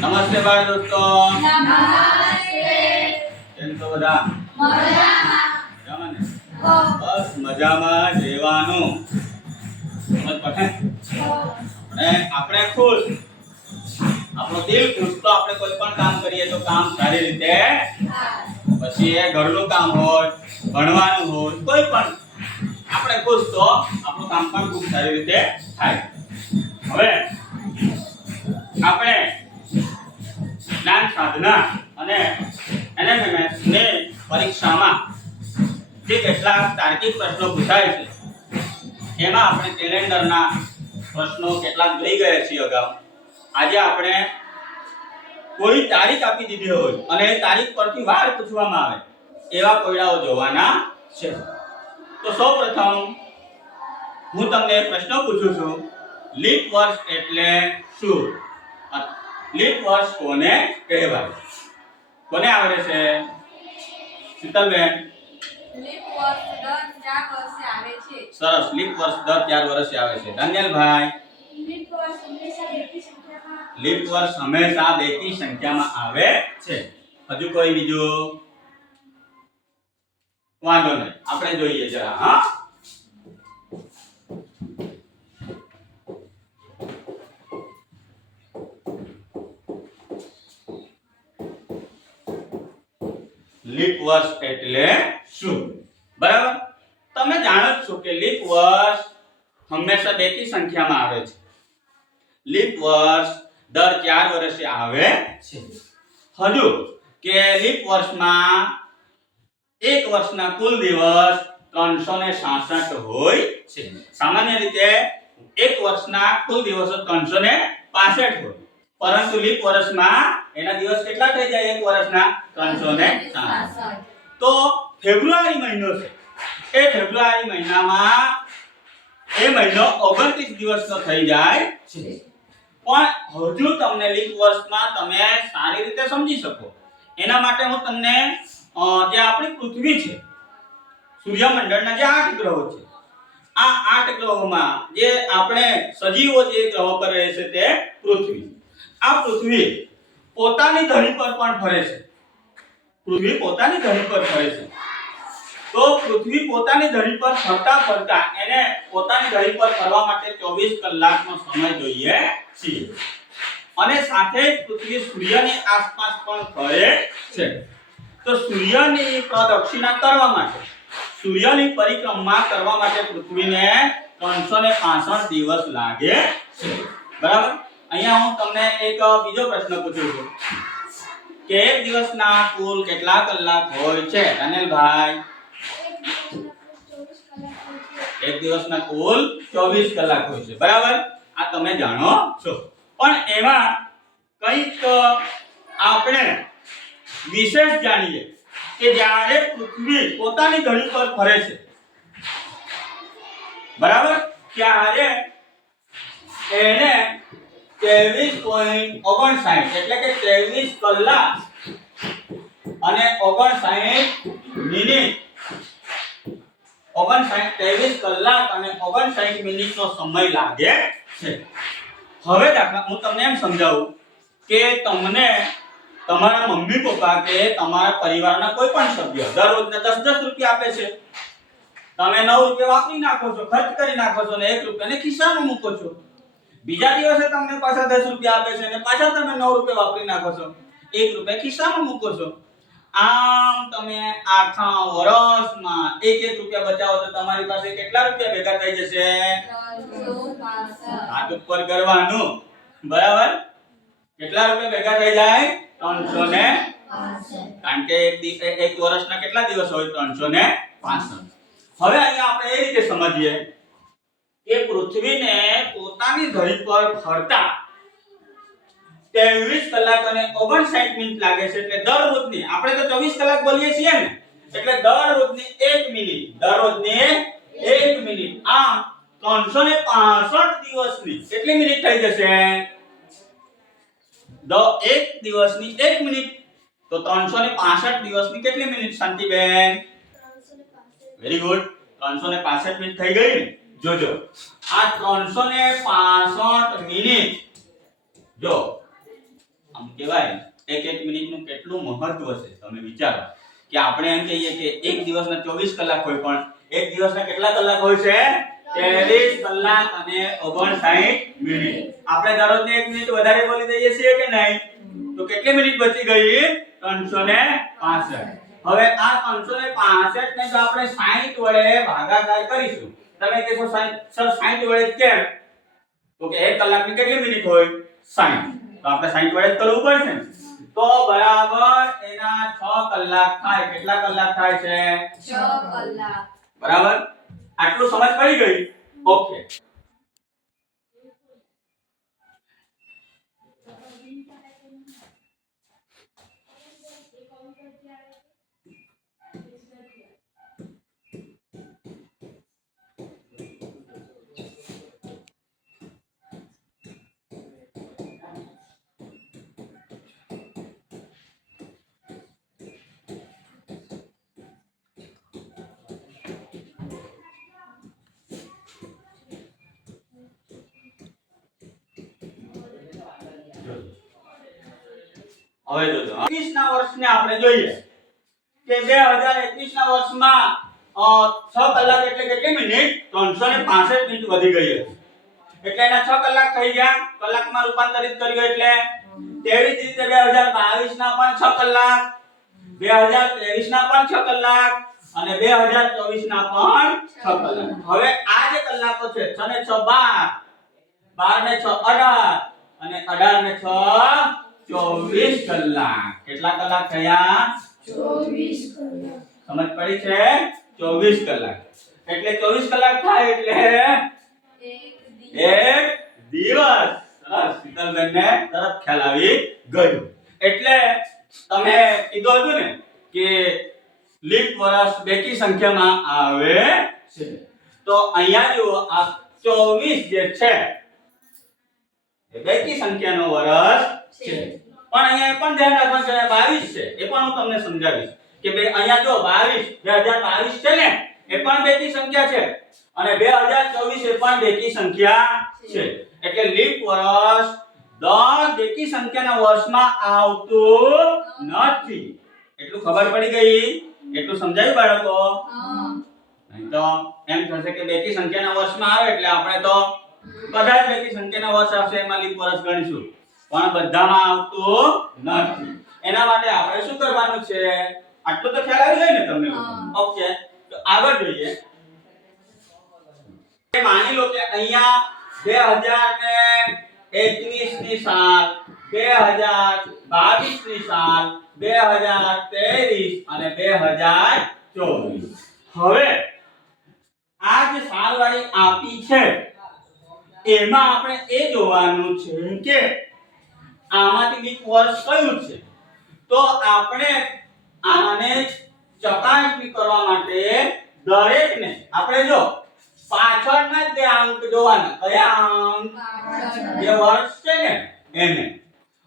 નમસ્તે બાળ દોસ્તો. નમસ્તે. કેમ છો બધા? મજામાં. મજામાં ને? બસ મજામાં જ રહેવાનું. સમજ પડે? અને આપણે ખુશ, આપણું દિલ ખુશ તો આપણે કોઈ પણ કામ કરીએ તો કામ સારી રીતે, પછી એ ઘરનું કામ હોય, ભણવાનું હોય, કોઈ પણ આપણે ખુશ તો આપણું કામ પણ ખૂબ સારી રીતે થાય. હવે આપણે જ્ઞાન સાધના અને એનએમએમએસ ની પરીક્ષામાં જે કેટલાક તાર્કિક પ્રશ્નો પૂછાય છે એમાં આપણે કેલેન્ડરના પ્રશ્નો કેટલાક લઈ ગયા છીએ અગાઉ. આજે આપણે કોઈ તારીખ આપી દીધી હોય અને એ તારીખ પરથી વાર પૂછવામાં આવે એવા કોયડાઓ જોવાના છે. તો સૌપ્રથમ હું તમને પ્રશ્ન પૂછું છું, લીપ વર્ષ એટલે શું? લીપ વર્ષ કોને કહેવાય? કોને આવડે છે? શીતલબેન. લીપ વર્ષ દર 4 વર્ષે આવે છે. સરસ. લીપ વર્ષ દર 4 વર્ષે આવે છે. દાનિયેલભાઈ. લીપ વર્ષ હંમેશા બેકી સંખ્યામાં લીપ વર્ષ હંમેશા બેકી સંખ્યામાં આવે છે. હજુ કોઈ બીજું? વાંધો નહીં, આપણે જોઈએ જરા. હા, લીપ વર્ષ એટલે શું? બરાબર. તમે જાણો જ છો કે લીપ વર્ષ હંમેશા બેકી સંખ્યામાં આવે છે. લીપ વર્ષ દર 4 વર્ષે આવે છે. હજુ કે લીપ વર્ષમાં એક વર્ષના કુલ દિવસ 366 હોય છે. સામાન્ય રીતે એક વર્ષના કુલ દિવસો 365 હોય, પરંતુ લીપ વર્ષમાં એના દિવસ કેટલા થઈ જાય? એક વર્ષના 366. તો ફેબ્રુઆરી મહિનો છે, એ ફેબ્રુઆરી મહિનામાં એ મહિનો 29 દિવસનો થઈ જાય છે. પણ હજુ તમને લીપ વર્ષમાં તમે સારી રીતે સમજી શકો એના માટે હું તમને જે આપણી પૃથ્વી છે, સૂર્યમંડળના જે 8 ગ્રહો છે, આ 8 ગ્રહોમાં જે આપણે સજીવો જે ગ્રહો પર રહે છે તે પૃથ્વી. આ પૃથ્વી પોતાની ધરી પર પણ ફરે છે. પૃથ્વી પોતાની ધરી પર ફરે છે. તો પૃથ્વી પોતાની ધરી પર ફરતા ફરતા એને પોતાની ધરી પર ફરવા માટે 24 કલાકનો સમય જોઈએ છે. અને સાથે જ પૃથ્વી સૂર્યની આસપાસ પણ ફરે છે. તો સૂર્યની પ્રદક્ષિણા કરવા માટે, સૂર્યની પરિક્રમા કરવા માટે પૃથ્વીને 365 દિવસ લાગે છે. બરાબર. અહીંયા હું તમને એક બીજો પ્રશ્ન પૂછું છું કે એક દિવસના કુલ કેટલા કલાક હોય છે? અનિલભાઈ. એક દિવસના કુલ 24 કલાક હોય છે. બરાબર. આ તમે જાણો છો. પણ એમાં કંઈક આપણે વિશેષ જાણીએ કે જ્યારે પૃથ્વી પોતાની ધરી પર ફરે છે, બરાબર, ત્યારે એને 23.59 એટલે કે 23 કલાક અને 59 મિનિટ 23 કલાક અને 59 મિનિટનો સમય લાગે છે. હવે દાખલા હું તમને એમ સમજાવું કે તમને તમારા મમ્મી પપ્પા કે તમારા પરિવારના કોઈ પણ સભ્ય દરરોજના 10-10 રૂપિયા આપે છે. તમે 9 રૂપિયા વાપરી નાખો છો, ખર્ચ કરી નાખો છો, અને 1 રૂપિયાને ખિસ્સામાં મૂકો છો. બીજા દિવસે તમને પાછા 10 રૂપિયા આપે છે અને પાછા તમે 9 રૂપિયા વાપરી નાખો છો, 1 રૂપિયા ખિસ્સામાં મૂકો છો. આમ તમે આખા વર્ષમાં 1-1 રૂપિયા બચાવો તો તમારી પાસે કેટલા રૂપિયા ભેગા થઈ જશે? 365. હાથ ઉપર કરવાનું. બરાબર. કેટલા રૂપિયા ભેગા થઈ જાય? 365. કારણ કે એક વર્ષના કેટલા દિવસ હોય? 365. હવે અહીંયા આપણે એ રીતે સમજીએ કે પૃથ્વીને પોતાની ધરી પર ફરતા 23 કલાક અને 59 મિનિટ લાગે છે. એટલે દરરોજની, આપણે તો 24 કલાક બોલીએ છીએ ને, એટલે દરરોજની 1 મિનિટ, દરરોજની 1 મિનિટ. આમ 365 દિવસની કેટલી મિનિટ થઈ જશે? એક દિવસની 1 મિનિટ. તો 365 દિવસની કેટલી minute Shantiben? Very good. 365 minute થઈ ગઈ ને? જોજો આ 365 મિનિટ જો આમ કહેવાય એક એક મિનિટનું કેટલું મહત્વ છે તમે વિચારો કે આપણે એમ કહીએ કે એક દિવસના 24 કલાક હોય પણ એક દિવસના કેટલા કલાક હોય છે 23 કલાક અને 59 મિનિટ આપણે દરરોજને 1 મિનિટ વધારે બોલી દઈએ છીએ કે નહીં તો કેટલી મિનિટ બચી ગઈ 365 હવે આ 365 ને જો આપણે 60 વડે ભાગાકાર કરીશું તમે કહેશો સર 60 વડે કેમ તો કે 1 કલાકની કેટલી મિનિટ હોય 60 તો આપણે 60 વડે જ કરવું પડશે ને તો બરાબર એના 6 કલાક થાય કેટલા કલાક થાય છે 6 કલાક બરાબર આટલું સમજ પડી ગઈ ઓકે હવે જોજો 21 ના વર્ષને આપણે જોઈએ કે 2021 ના વર્ષમાં 6 કલાક એટલે કેટલી મિનિટ 365 મિનિટ વધી ગઈ હતી એટલે એના 6 કલાક થઈ ગયા કલાકમાં રૂપાંતરિત કર્યું એટલે તેવી જ રીતે 2022 ના પણ 6 કલાક 2023 ના પણ 6 કલાક અને 2024 ના પણ 6 કલાક હવે આ જે કલાકો છે 6 ને 6 12 ને 6 18 અને 18 ને 6 24 કલાક કેટલા કલાક થયા 24 કલાક સમજ પડી છે 24 કલાક એટલે 24 કલાક થાય એટલે એક દિવસ સરસ શીતલબેનને તરત ખ્યાલ આવી ગયો એટલે તમે કીધું હતું ને કે લીપ વર્ષ બેકી સંખ્યામાં આવે છે તો અહીંયા જો આ 24 જે છે એ બેકી સંખ્યાનો વર્ષ છે પણ અહીંયા પણ ધ્યાન રાખવાનું છે 22 છે એ પણ હું તમને સમજાવીશ કે બે અહીંયા જો 2022 છે ને એ પણ બેકી સંખ્યા છે અને 2024 એ પણ બેકી સંખ્યા છે એટલે લીપ વર્ષ દર બેકી સંખ્યાના વર્ષમાં આવતું નથી એટલું ખબર પડી ગઈ એટલું સમજાયું બાળકો નહીં તો એમ થશે કે બેકી સંખ્યાના વર્ષમાં આવે એટલે આપણે તો બધા જ બેકી સંખ્યાના વર્ષ આવશે એમાં લીપ વર્ષ ગણીશું પણ બધામાં આવતું નથી એના માટે આપણે શું કરવાનું છે આટલું તો ખ્યાલ આવી ગયો ને તમને ઓકે તો આગળ જોઈએ માની લો કે અહીંયા 2021 ની સાલ 2022 ની સાલ 2023 અને 2024 હવે આ જે સાલ વાળી આપી છે એમાં આપણે એ જોવાનું છે કે આમાંથી લીપ વર્ષ કયું છે તો આપણે આને ચકાસણી કરવા માટે દરેકને આપણે જો પાછળના જે અંક જોવાના કયા અંક જે વર્ષ છે ને એને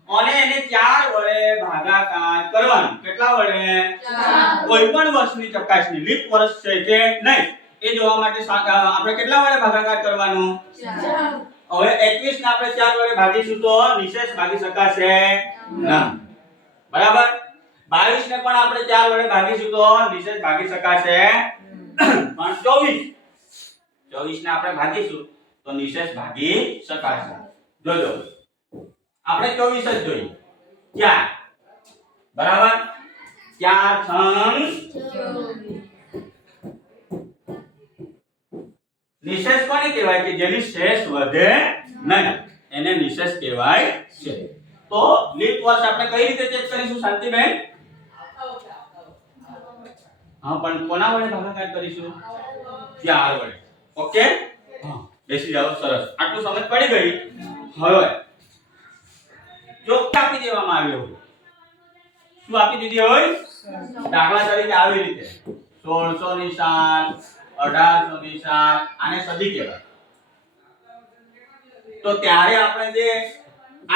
અને એને 4 વડે ભાગાકાર કરવાનું કેટલા વડે 4 કોઈ પણ વર્ષની ચકાસણી લીપ વર્ષ છે કે નહીં એ જોવા માટે આપણે કેટલા વડે ભાગાકાર કરવાનું 4 હવે 21 ને આપણે 4 વડે ભાગીશું તો નિશેષ ભાગી શકાશે નહીં બરાબર 22 ને પણ આપણે 4 વડે ભાગીશું તો નિશેષ ભાગી શકાશે પણ 24 ને આપણે ભાગીશું તો નિશેષ ભાગી શકાશે જોજો આપણે 24 જ જોઈએ 4 બરાબર 4 છંગ 24 નિશેષ કોને કહેવાય કે જેની શેષ વધે નહીં એને નિશેષ કહેવાય છે તો લીપ વર્ષ આપણે કઈ રીતે ચેક કરીશું શાંતિબેન હા પણ કોના વડે ભાગાકાર કરીશું 4 વડે ઓકે હા બેસી જાઓ સરસ આટલું સમજ પડી ગઈ હવે જો આપી દેવામાં આવ્યો હોય શું આપી દીધી હોય દાખલા તરીકે આવી રીતે 1600 ની સાલ 1800 ની સાલ આને સદી કહેવાય તો ત્યારે આપણે જે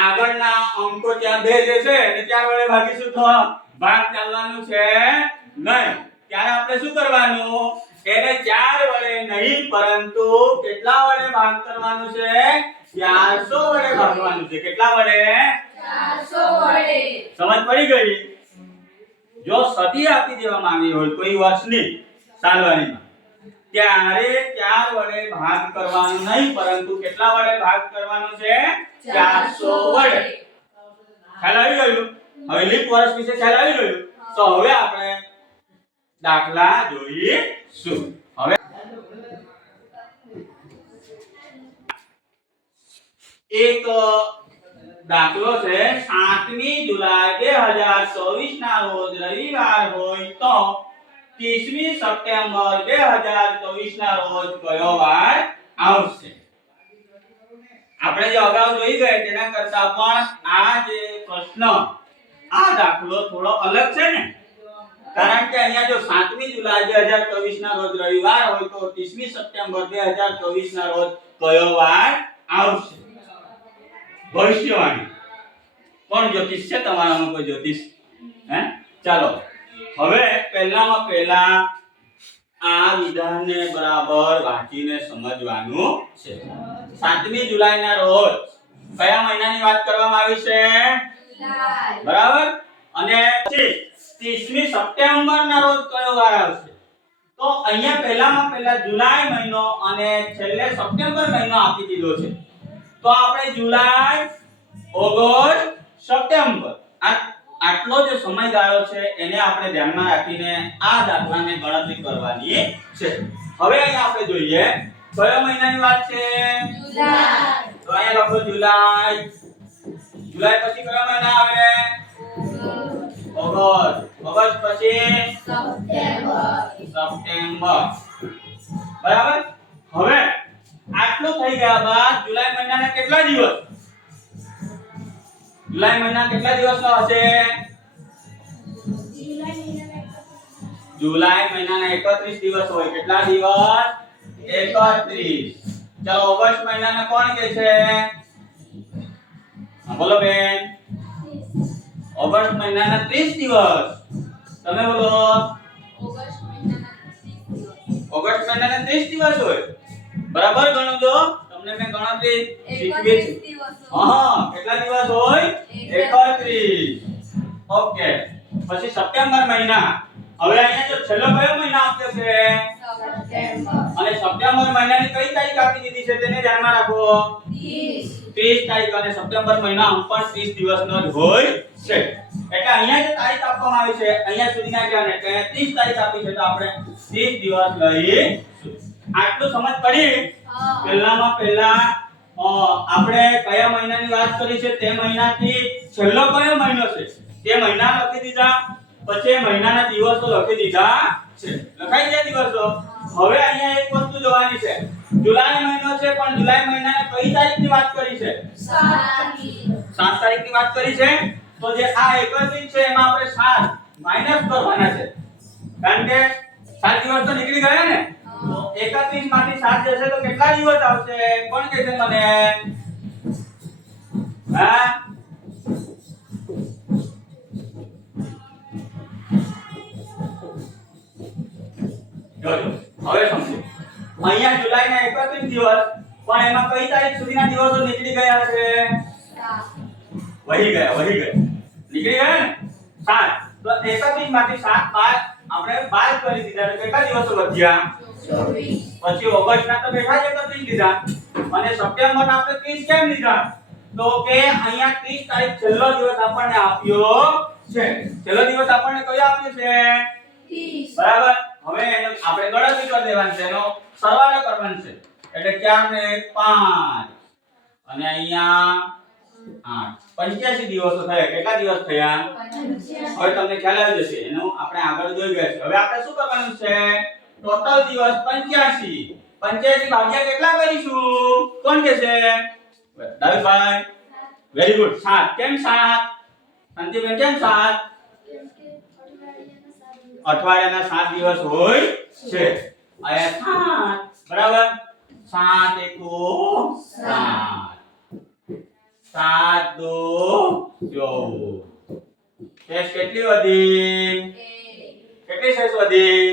આગળના અંકો ત્યાં બે જે છે એને 4 વડે ભાગીશું તો ભાગ ચાલવાનું છે નહીં ત્યારે આપણે શું કરવાનું એને 4 વડે નહીં પરંતુ કેટલા વડે ભાગ કરવાનું છે 400 વડે ભાગવાનું છે કેટલા વડે 400 વડે પડી ગઈ. જો સદી આપી દેવામાં આવી હોય કોઈ વર્ષની સાલવારીમાં, ત્યારે 4 વડે ભાગ કરવાનો નહીં, પરંતુ કેટલા વડે ભાગ કરવાનો છે? 400 વડે. ખ્યાલ આવી ગયો? હવે લીપ વર્ષ વિશે ખ્યાલ આવી ગયો? તો હવે આપણે દાખલા જોઈશું. હવે એક દાખલો છે 7મી જુલાઈ 2024 ના રોજ રવિવાર હોય તો 30મી સપ્ટેમ્બર 2024 ના રોજ કયો વાર આવશે? આપણે જે અગાઉ જોઈ ગયા તેના કરતા પણ આ જે પ્રશ્ન, આ દાખલો થોડો અલગ છે ને, કારણ કે અહીંયા જો 7મી જુલાઈ 2024 ના રોજ રવિવાર હોય તો 30મી સપ્ટેમ્બર 2024 ના રોજ કયો વાર આવશે? ભવિષ્યવાણી. કોણ જ્યોતિષ છે તમારામાં? કોઈ જ્યોતિષ? હે? ચાલો હવે પહેલામાં પહેલા આ વિધાનને બરાબર વાંચીને સમજવાનું છે. 7મી જુલાઈના રોજ કયા મહિનાની વાત કરવામાં આવી છે? જુલાઈ. બરાબર. અને 30મી સપ્ટેમ્બરના રોજ કયો વાર આવશે? તો અહીંયા પહેલામાં પહેલા જુલાઈ મહિનો અને છેલ્લે સપ્ટેમ્બર મહિનો આપી દીધો છે. તો આપણે જુલાઈ, ઓગસ્ટ, સપ્ટેમ્બર આટલો જે સમયગાળો છે એને આપણે ધ્યાનમાં રાખીને આ દાખલાને ગણતરી કરવાની છે. હવે અહીં આપણે જોઈએ કયો મહિનાની વાત છે? જુલાઈ. તો અહીંયા લખો જુલાઈ. જુલાઈ પછી કયો મહિનો આવે? ઓગસ્ટ. ઓગસ્ટ પછી સપ્ટેમ્બર. બરાબર. હવે આટલું થઈ ગયા બાદ જુલાઈ મહિનાના કેટલા દિવસ? જુલાઈ મહિના કેટલા દિવસનો હશે? જુલાઈ મહિનાના 31 દિવસ હોય. કેટલા દિવસ? 31. ચાલો ઓગસ્ટ મહિનાને કોણ કહે છે? બોલો બેન. ઓગસ્ટ મહિનાના 30 દિવસ. તમે બોલો. ઓગસ્ટ મહિનાના 30 દિવસ. ઓગસ્ટ મહિનાના 30 દિવસ હોય. બરાબર ગણજો. તમને મેં ગણતરી શીખવી 31 છે. દિવસ. હા, કેટલા દિવસ હોય? 31. ઓકે. પછી સપ્ટેમ્બર મહિના. હવે અહીંયા જો છેલ્લો કયો મહિના આપ્યો છે? સપ્ટેમ્બર. અને સપ્ટેમ્બર મહિનાની કઈ તારીખ આપી દીધી છે તેને ધ્યાનમાં રાખો. 30 તારીખ. અને સપ્ટેમ્બર મહિના પણ 30 દિવસનો જ હોય છે. એટલે અહીંયા જે તારીખ આપવામાં આવી છે અહીંયા સુધીના કહેવાને એટલે 30 તારીખ આપી છે તો આપણે 30 દિવસ લઈશું. આટલું સમજ પડી? હા. પહેલામાં પહેલા આપણે કયા મહિનાની વાત કરી છે તે મહિનાથી છેલ્લો કયો મહિનો છે તે મહિના લખી દીધા. પછી મહિનાના દિવસો લખી દીધા છે. લખાઈ ગયા દિવસો. હવે અહીંયા એક વસ્તુ જોવાની છે. જુલાઈ મહિનો છે પણ જુલાઈ મહિનાના કઈ તારીખની વાત કરી છે? 7 તારીખની વાત કરી છે. તો જે આ 31 છે એમાં આપણે 7 માઈનસ કરવાના છે. કારણ કે 7 દિવસ તો નીકળી ગયા ને. તો 31 માંથી 7 જશે તો કેટલા દિવસ આવશે? કોણ કહેશે મને? હા? જોજો. હવે સમજો. અહીંયા જુલાઈના 31 દિવસ પણ એમાં કઈ તારીખ સુધીના દિવસો નીકળી ગયા છે? વહી ગયા. નીકળી ગયા ને? 7. તો 31 માંથી 7 બાદ આપણે 12 કરી દીધા. તો કેટલા દિવસો વધ્યા? 24. પછી ઓગસ્ટના તો બેઠા જ 31 લીધા અને સપ્ટેમ્બરના આપણે 30 કેમ લીધા? તો કે અહીંયા 30 તારીખ છેલ્લો દિવસ આપણને આપ્યો છે. છેલ્લો દિવસ આપણને કયો આપ્યો છે? 30. બરાબર. હવે એનો આપણે ગણતરી કરી દેવાની છે. એનો સરવાળો કરવાનો છે. એટલે 4 ને 5 અને અહીંયા 8 85 દિવસો થયા. કેટલા દિવસ થયા? 85. હવે તમને ખ્યાલ આવી જશે. એનું આપણે આગળ જોઈ ગયા છે. હવે આપણે શું કરવાનું છે? ટોટલ દિવસ 85. 85 ભાગ્યા કેટલા કરીશું? કોણ કહેશે? દાવીભાઈ. Very good. 7. કેમ 7? શાંતિબેન કેમ 7? અઠવાડિયાના 7 દિવસ હોય છે. અહીંયા 7. બરાબર. 7 એકુ 7. 7 દુ 14. શેષ કેટલી વધી? કેટલી શેષ વધી?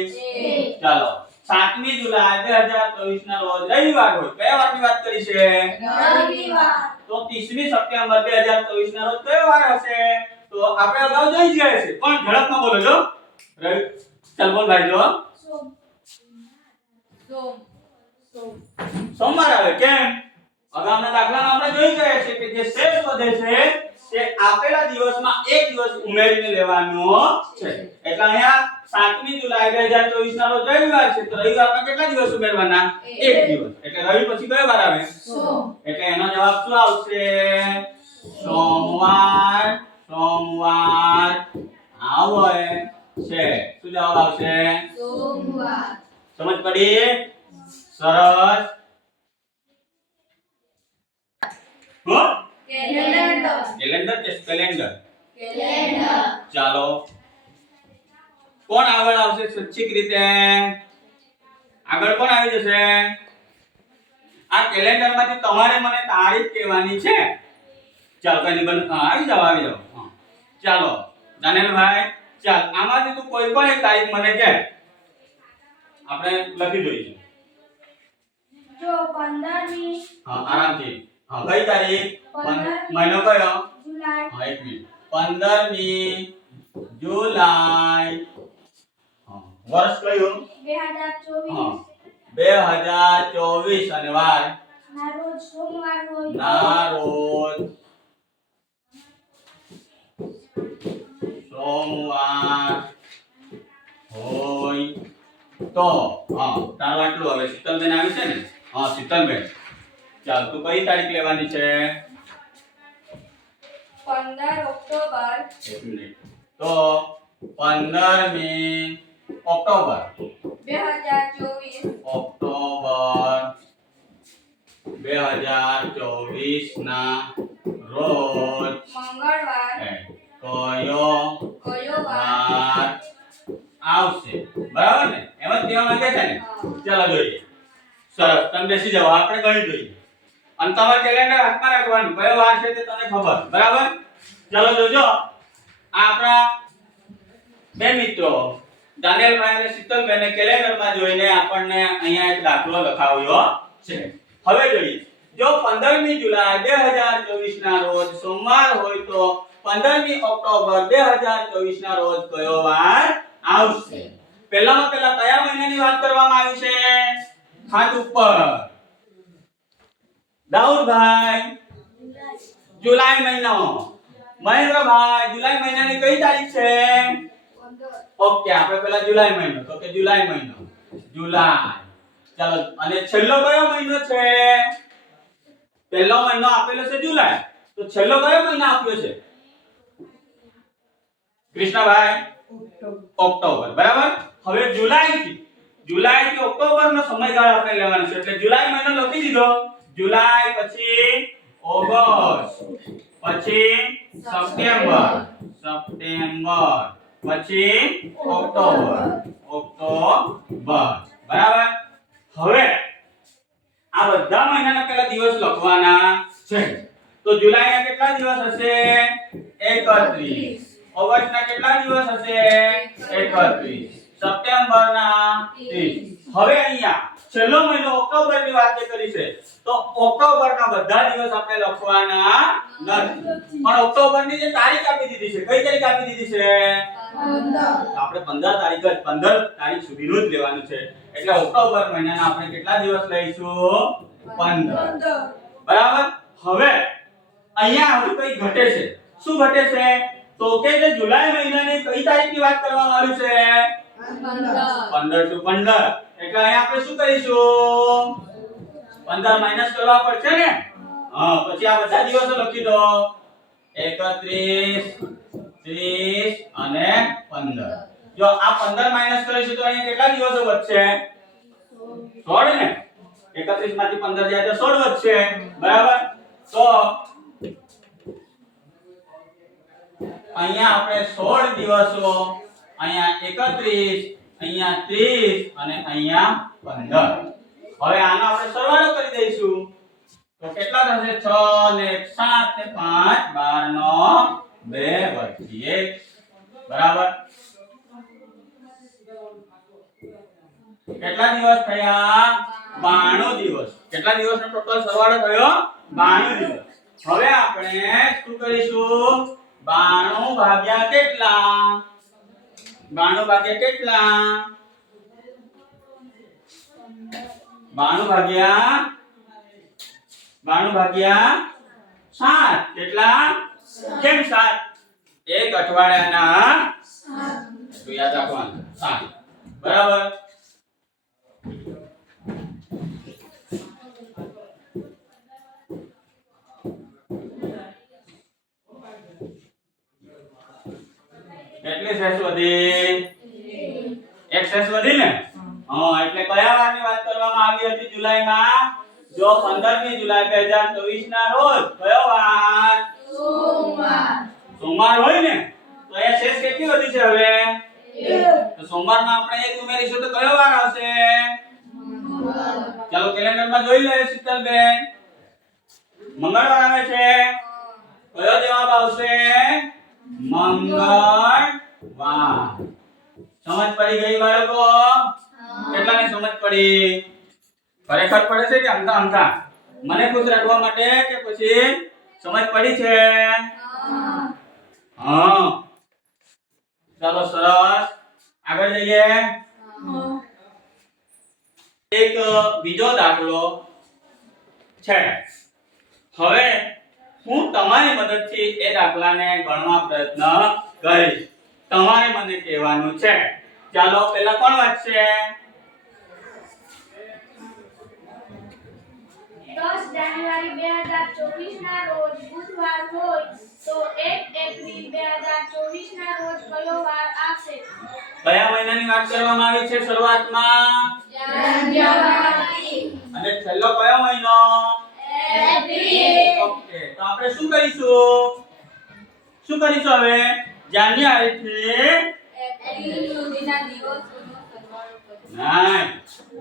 ચાલો 7મી જુલાઈ 2024 ના રોજ રવિવાર હોય. કયા વારની વાત કરી છે? રવિવાર. તો 30મી સપ્ટેમ્બર 2024 ના રોજ કયો વાર હશે? તો આપણે અગાઉ જોઈ જ ગયા છે પણ ઝડપમાં બોલો જો રવિ ચાલ બોલ ભાઈ જો સોમ સોમ સોમ સોમવાર આવે કેમ અગાઉના દાખલામાં આપણે જોઈ ગયા છે કે જે શેષ વધે છે તે આપેલા દિવસમાં એક દિવસ ઉમેરીને લેવાનો છે એટલે અહીંયા 7મી જુલાઈ 2024 ના રોજ રવિવાર છે તો રવિવારમાં કેટલા દિવસ ઉમેરવાના એક દિવસ એટલે રવિ પછી કયો વાર આવે સોમ એટલે એનો જવાબ શું આવશે સોમવાર સોમવાર આવે છે શું જવાબ આવશે સોમવાર સમજ પડી સરસ હો કેલેન્ડર કેલેન્ડર કે કેલેન્ડર કેલેન્ડર ચાલો કોણ આગળ આવશે સ્વૈચ્છિક રીતે આગળ કોણ આવી જશે આ કેલેન્ડરમાંથી તમારે મને તારીખ કહેવાની છે ચાલો કઈ નહીં આવી જાઓ હા ચાલો દાનિયેલભાઈ ચાલ આમાંથી તું કોઈ પણ એક તારીખ મને કહે આપણે લખી દઈશું જો 15મી હા આરામથી હા કઈ તારીખ 15 મહિનો કયો જુલાઈ હા એક મિનિટ 15મી જુલાઈ હા વર્ષ કયું 2024 હા 2024 અને વાર ના રોજ સોમવાર હોય ના રોજ સોમવાર હોય તો હા તારું આટલું હવે શીતલબેન આવી છે ને હા શીતલબેન ચાલ તું કઈ તારીખ લેવાની છે 15 ઓક્ટોબર એક મિનિટ તો 15મી ઓક્ટોબર 2024 ઓક્ટોબર 2024 ના રોજ મંગળવાર કયો કયો વાર વાર આવશે બરાબર ને એમ જ કહેવા માંગે છે ને ચાલો જોઈએ સરસ તમે બેસી જાઓ આપણે ગણી જોઈએ અને તમારે કેલેન્ડર હાથમાં રાખવાનું કયો વાર છે તે તને ખબર બરાબર ચાલો જોજો આ આપણા બે મિત્રો દાનિયેલભાઈ અને શીતલબેને કેલેન્ડરમાં જોઈને આપણને અહીંયા એક દાખલો લખાવ્યો છે હવે જોઈએ જો 15મી જુલાઈ 2024 ના રોજ સોમવાર હોય તો 15મી ઓક્ટોબર 2024 ના રોજ કયો વાર આવશે પહેલામાં પહેલા કયા મહિનાની વાત કરવામાં આવી છે હાથ ઉપર દાઉદભાઈ જુલાઈ મહિનો મહેન્દ્રભાઈ જુલાઈ મહિનાની કઈ તારીખ છે 15 ઓકે આપણે પહેલા જુલાઈ મહિનો તો કે જુલાઈ મહિનો જુલાઈ ચાલો અને છેલ્લો કયો મહિનો છે પહેલો મહિનો આપેલો છે જુલાઈ તો છેલ્લો કયો મહિનો આપ્યો છે કૃષ્ણભાઈ ઓક્ટોબર બરાબર હવે જુલાઈ થી ઓક્ટોબર નો સમયગાળો આપણે લેવાનો છે એટલે જુલાઈ મહિનો લખી દીધો જુલાઈ પછી ઓગસ્ટ પછી સપ્ટેમ્બર પછી ઓક્ટોબર બરાબર હવે આ બધા મહિનાના પહેલા દિવસ લખવાના છે તો જુલાઈ ના કેટલા દિવસ હશે 31 ઓગસ્ટ ના કેટલા દિવસ હશે 31 સપ્ટેમ્બર ના 30 હવે અહીંયા છેલ્લો મહિનો ઓક્ટોબર ની વાત કરી છે તો ઓક્ટોબર ના બધા દિવસ આપણે લખવાના નથી પણ ઓક્ટોબર ની જે તારીખ આપી દીધી છે કઈ તારીખ આપી દીધી છે 15 આપણે 15 તારીખ જ 15 તારીખ સુધીનું જ લેવાનું છે એટલે ઓક્ટોબર મહિનાના આપણે કેટલા દિવસ લઈશું 15 બરાબર હવે અહીંયા હવે કઈ ઘટે છે શું ઘટે છે તો કે જે જુલાઈ મહિનાની કઈ તારીખની વાત કરવામાં આવી છે 15 to 15 એટલે અહીંયા આપણે શું કરીશું 15 માઈનસ કરવા પડશે ને હા પછી આ બધા દિવસો લખી દો 31 30 અને 15 જો આ 15 માઈનસ કરીશું તો અહીંયા કેટલા દિવસો વધશે 16 ને 31 માંથી 15 જાય તો 16 વધશે બરાબર તો અહીંયા આપણે 16 દિવસો અહીંયા 31 અહીંયા 30 અને અહીંયા 15 હવે આનો આપણે સરવાળો કરી દઈશું તો કેટલા થશે 6 ને 7 ને 5 12 નો 2 વધી 1 બરાબર કેટલા દિવસ થયા 92 દિવસ કેટલા દિવસનો ટોટલ સરવાળો થયો 92 દિવસ હવે આપણે શું કરીશું 92 ભાગ્યા કેટલા? 92 ભાગ્યા કેટલા? 92 ભાગ્યા 7 કેટલા? કેમ 7? એક અઠવાડિયાના તો યાદ રાખવાનું 7 બરાબર. કેટલી શેષ વધી? એક શેષ વધી ને? હા, એટલે કયા વારની વાત કરવામાં આવી હતી જુલાઈમાં? જો 15મી જુલાઈ 2024 ના રોજ કયો વાર? સોમવાર. સોમવાર હોય ને તો એ શેષ કેટલી વધી છે હવે? તો સોમવારમાં આપણે એક ઉમેરીશું તો કયો વાર આવશે? ચાલો કેલેન્ડરમાં જોઈ લઈએ શીતલબેન. મંગળવાર આવે છે. કયો જવાબ આવશે? મંગળવાર. સમજ પડી ગઈ બાળકો? કેટલાને સમજ પડી? ખરેખર પડે છે કે અમથા અમથા? મને ખુશ રાખવા માટે કે પછી સમજ પડી છે? હા. ચાલો સરસ. આગળ જઈએ. એક બીજો દાખલો છે. હવે હું તમારી મદદથી એ દાખલાને ગણવા પ્રયત્ન કરીશ. તમારે મને કહેવાનું છે. ચાલો પહેલા કોણ વાંચશે? 10 જાન્યુઆરી 2024 ના રોજ બુધવાર હોય તો 1 એપ્રિલ 2024 ના રોજ કયો વાર આવશે? કયા મહિનાની વાત કરવામાં આવી છે શરૂઆતમાં? જાન્યુઆરી. અને છેલ્લો કયો મહિનો? એપ્રિલ. ઓકે, તો આપણે શું કરીશું? શું કરીશું હવે? જાન્યુઆરી થી એપ્રિલ સુધીના દિવસોનો સરવાળો કરો. નહીં,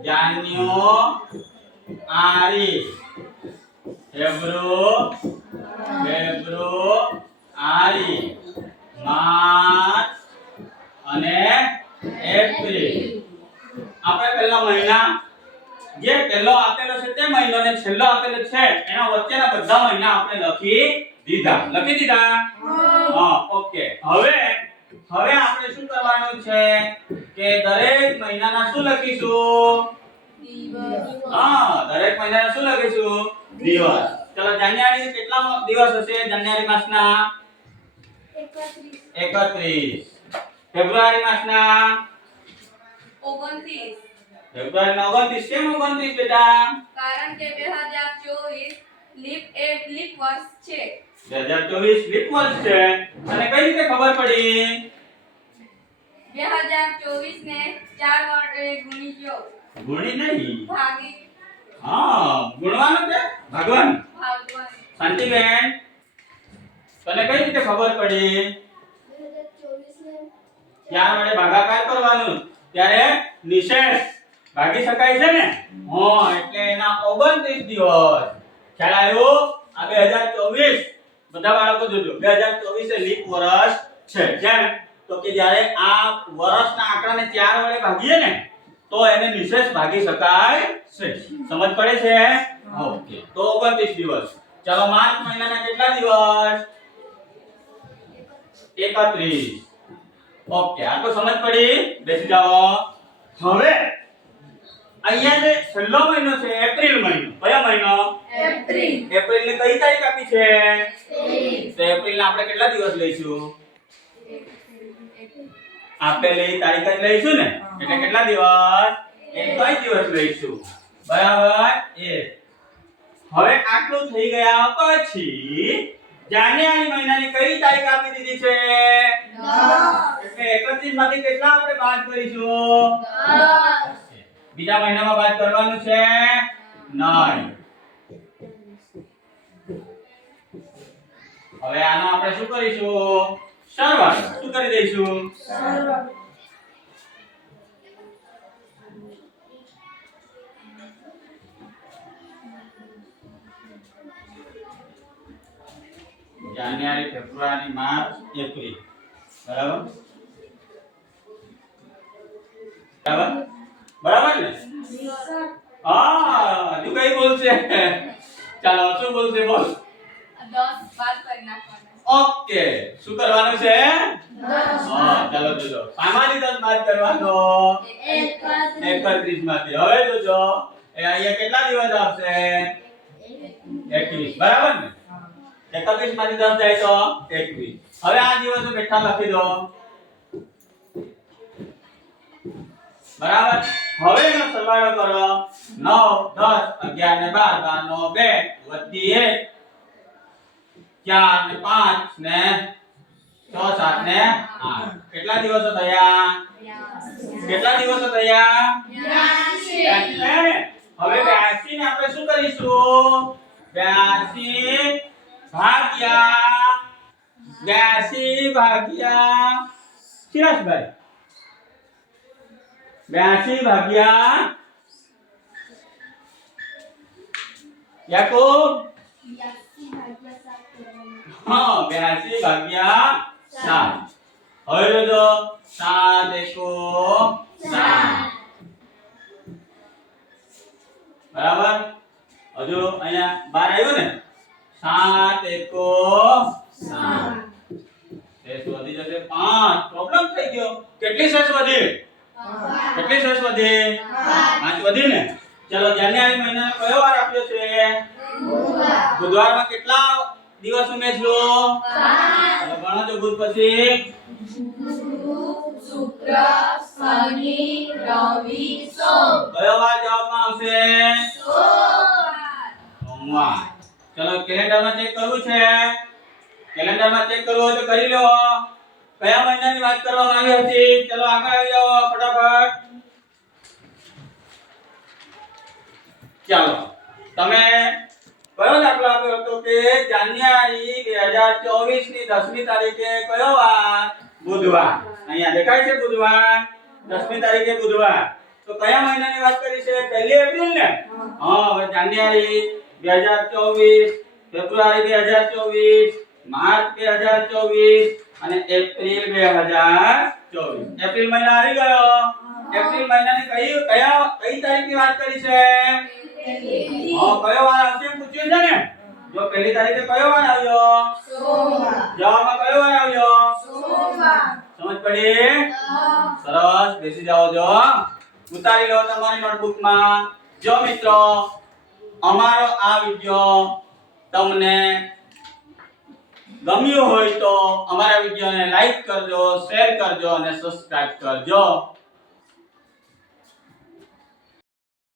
જાન્યુઆરી, ફેબ્રુઆરી, માર્ચ અને એપ્રિલ. આપણે પહેલા મહિના જે પહેલો આપેલો છે તે મહિનો ને છેલ્લો આપેલો છે એના વચ્ચેના બધા મહિના આપણે લખી દીધા. હા, ઓકે. હવે આપણે શું કરવાનું છે કે દરેક મહિનાના શું લખીશું? દિવસ. હા, દરેક મહિનાના શું લખીશું? દિવસ. ચલો જાન્યુઆરી કેટલા દિવસ હશે? જાન્યુઆરી માસના 31. ફેબ્રુઆરી માસના 29. ફેબ્રુઆરીના 29. કેમ 29 બેટા? કારણ કે 2024 લીપ વર્ષ છે. 2024 લીપ વર્ષ છે. અને કઈ રીતે ખબર પડી? 2024 ને 4 વડે ગુણી જો. ગુણી નહીં. ભાગી. હા, ગુણવાનું કે ભાગવાનું? ભાગવાનું. શાંતિબેન, તને કઈ રીતે ખબર પડી? 4 વડે ભાગાકાર કરવાનું ત્યારે નિશેષ ભાગી શકાય છે ને? હા, એટલે એના 29 દિવસ. ખ્યાલ આવ્યો? આ 2024 બધા બાળકો જોજો 2024 એ લીપ વર્ષ છે. જેમ તો કે જ્યારે આ વર્ષના આંકડાને 4 વડે ભાગીએ ને તો એને નિશેષ ભાગી શકાય છે. સમજ પડે છે? ઓકે, તો 29 દિવસ. ચાલો માર્ચ મહિનાના કેટલા દિવસ? 31. ઓકે, આ તો સમજ પડી. બેસી જાઓ. હવે અહીંયા જે છેલ્લો મહિનો છે એપ્રિલ મહિનો. કયો મહિનો? એપ્રિલ. એપ્રિલ ની કઈ તારીખ આપી છે? 23. તો એપ્રિલ ના આપણે કેટલા દિવસ લઈશું? આપેલી તારીખ જ લઈશું ને, એટલે કેટલા દિવસ? 21 દિવસ લઈશું. બરાબર? હવે આટલું થઈ ગયા પછી જાન્યુઆરી મહિનાની કઈ તારીખ આપી દીધી છે? 10. એટલે 31 માંથી કેટલા આપણે બાદ કરીશું? 10. બીજા મહિનામાં બાદ કરવાનું છે 9. હવે આનો આપણે શું કરીશું? સરવાળો. શું કરી દઈશું? જાન્યુઆરી, ફેબ્રુઆરી, માર્ચ, એપ્રિલ. બરાબર? બરાબર ને? હા, તું કઈ બોલશે? ચાલો શું બોલશે? બોલ. 10 બાદ કરી નાખવાના. ઓકે, શું કરવાનું છે? જોજો સામાન્ય દસ બાદ કરવાનો 31 માંથી હવે જોજો એ અહીંયા કેટલા દિવસ આવશે 21 બરાબર ને 31 માંથી 10 જાય તો 21 હવે આ દિવસો બેઠા લખી દો બરાબર હવે એનો સરવાળો કરો 9 10 11 ને 12 12 નો 2 વધી 1 4 ને 5 ને 6 7 ને 8 કેટલા દિવસો થયા કેટલા દિવસો થયા 82 થયા ને હવે 82 ને આપણે શું કરીશું 82 ભાગ્યા ચિરાજભાઈ 82 ભાગ્યા યાકુબ હા 82 ભાગ્યા 7 હવે જોજો 7 એકો 7 બરાબર હજુ અહીંયા 12 આવ્યું ને 7 એકો 7 શેષ વધી જશે 5 પ્રોબ્લેમ થઈ ગયો કેટલી શેષ વધી કેટલી શેષ વધી 5 વધી ને ચલો જાન્યુઆરી મહિનાનો કયો વાર આપ્યો છે બુધવારમાં કેટલા દિવસ ઉમેરશો 5 ગણો તો બુધ પછી શુક્ર શનિ રવિ સોમ કયો વાર જવાબમાં આવશે સોમવાર ચલો કેલેન્ડરમાં ચેક કરવું છે કેલેન્ડરમાં ચેક કરવું હોય તો કરી લો કયા મહિનાની વાત કરવામાં આવી હતી ચલો આગળ આવી જાઓ ફટાફટ ચાલો તમે કયો દાખલો આપ્યો હતો કે જાન્યુઆરી 2024 ની 10મી તારીખે કયો વાર બુધવાર અહીંયા દેખાય છે બુધવાર 10મી તારીખે બુધવાર તો કયા મહિનાની વાત કરી છે 1 એપ્રિલ ને હા હવે જાન્યુઆરી 2024 ફેબ્રુઆરી 2024 માર્ચ 2024 અને એપ્રિલ 2024 એપ્રિલ મહિના આવી ગયો એપ્રિલ મહિનાની કઈ તારીખની વાત કરી છે હા કયો વાર આવશે એમ પૂછ્યું છે ને જો પહેલી તારીખે કયો વાર આવ્યો સોમવાર જવાબમાં કયો વાર આવ્યો સોમવાર સમજ પડી સરસ બેસી જાઓ જો ઉતારી લો તમારી નોટબુકમાં જો મિત્રો અમારો આ વિડિયો તમને ગમ્યો હોય તો અમારા વિડિયોને લાઈક કરજો શેર કરજો અને સબસ્ક્રાઇબ કરજો